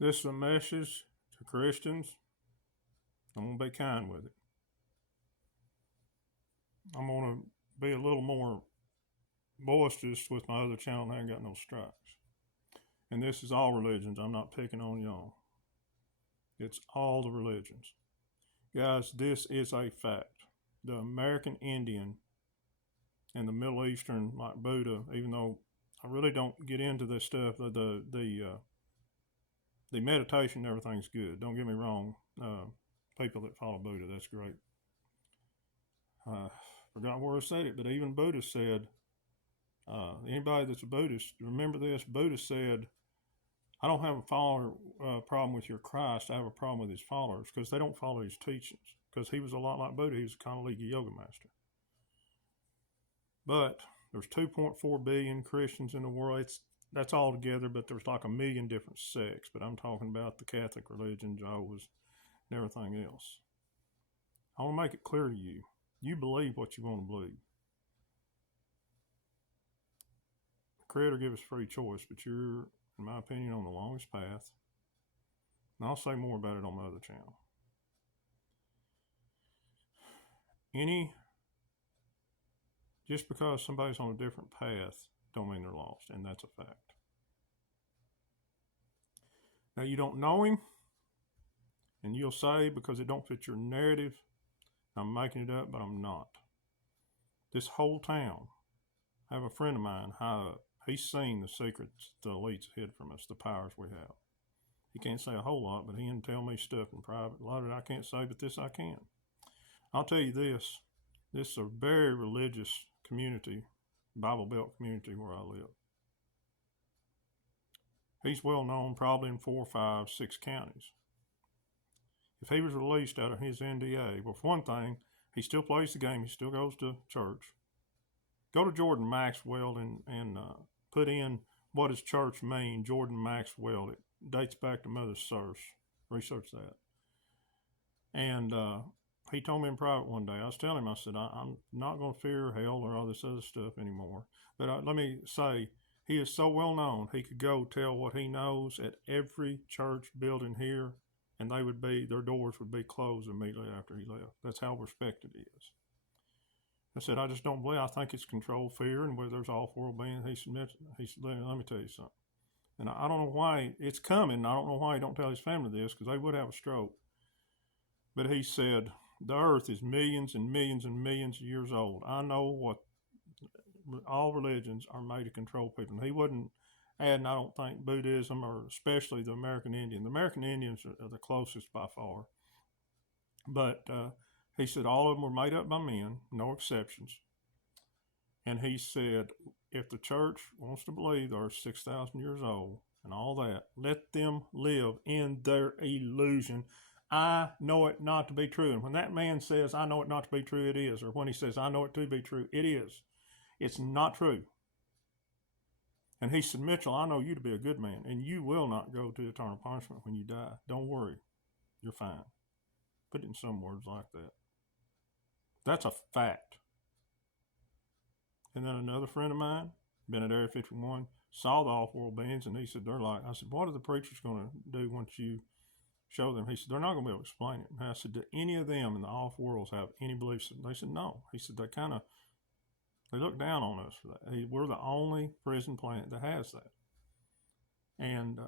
This is a message to Christians. I'm going to be kind with it. I'm going to be a little more boisterous with my other channel. I ain't got no stripes. And this is all religions. I'm not picking on y'all. It's all the religions. Guys, this is a fact. The American Indian and the Middle Eastern, like Buddha, even though I really don't get into this stuff, the meditation and everything's good. Don't get me wrong. People that follow Buddha, that's great. Forgot where I said it, but even Buddha said, anybody that's a Buddhist, remember this, Buddha said, I don't have a problem with your Christ. I have a problem with his followers because they don't follow his teachings. Because he was a lot like Buddha. He was a Kundalini yoga master. But there's 2.4 billion Christians in the world. That's all together, but there's like 1 million different sects. But I'm talking about the Catholic religion, Jehovah's, and everything else. I want to make it clear to you. You believe what you want to believe. The Creator gives us free choice, but you're, in my opinion, on the longest path. And I'll say more about it on my other channel. Just because somebody's on a different path don't mean they're lost, and that's a fact. Now, you don't know him, and you'll say because it don't fit your narrative, I'm making it up, but I'm not. This whole town, I have a friend of mine high up. He's seen the secrets the elites hid from us, the powers we have. He can't say a whole lot, but he can tell me stuff in private. A lot of it I can't say, but this I can. I'll tell you this. This is a very religious community, Bible Belt community where I live. He's well known probably in 4, 5, 6 counties. If he was released out of his NDA, well, for one thing, he still plays the game. He still goes to church. Go to Jordan Maxwell and put in what does church mean, Jordan Maxwell. It dates back to Mother Search. Research that. And he told me in private one day, I was telling him, I said, I'm not going to fear hell or all this other stuff anymore. But let me say, he is so well known, he could go tell what he knows at every church building here, and their doors would be closed immediately after he left. That's how respected he is. I said, I just don't believe. I think it's controlled fear, and where there's off-world beings, he said, let me tell you something. And I don't know why it's coming. I don't know why he don't tell his family this, because they would have a stroke. But he said, the earth is millions and millions and millions of years old. I know what all religions are made to control people. And he wouldn't add, and I don't think Buddhism, or especially the American Indian. The American Indians are the closest by far. But he said all of them were made up by men, no exceptions. And he said, if the church wants to believe they're 6,000 years old and all that, let them live in their illusion. I know it not to be true. And when that man says, I know it not to be true, it is. Or when he says, I know it to be true, it is. It's not true. And he said, Mitchell, I know you to be a good man, and you will not go to eternal punishment when you die. Don't worry. You're fine. Put it in some words like that. That's a fact. And then another friend of mine, been at Area 51, saw the off-world beings, and he said, I said, what are the preachers going to do once you show them? He said, they're not going to be able to explain it. And I said, do any of them in the off-worlds have any beliefs? They said, no. He said, they look down on us for that. We're the only prison planet that has that. And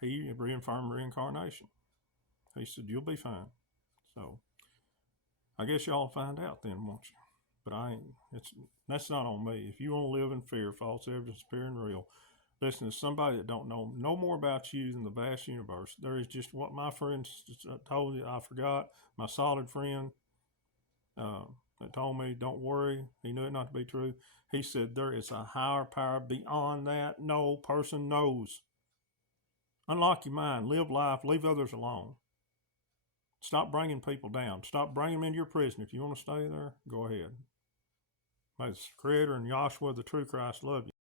he reaffirmed reincarnation. He said, you'll be fine. So I guess y'all find out then, won't you? But that's not on me. If you want to live in fear, false evidence appearing real, listen to somebody that don't know no more about you than the vast universe. There is just what my friend told you. I forgot. My solid friend that told me, don't worry. He knew it not to be true. He said there is a higher power beyond that. No person knows. Unlock your mind. Live life. Leave others alone. Stop bringing people down. Stop bringing them into your prison. If you want to stay there, go ahead. May the Creator and Yahshua, the true Christ, love you.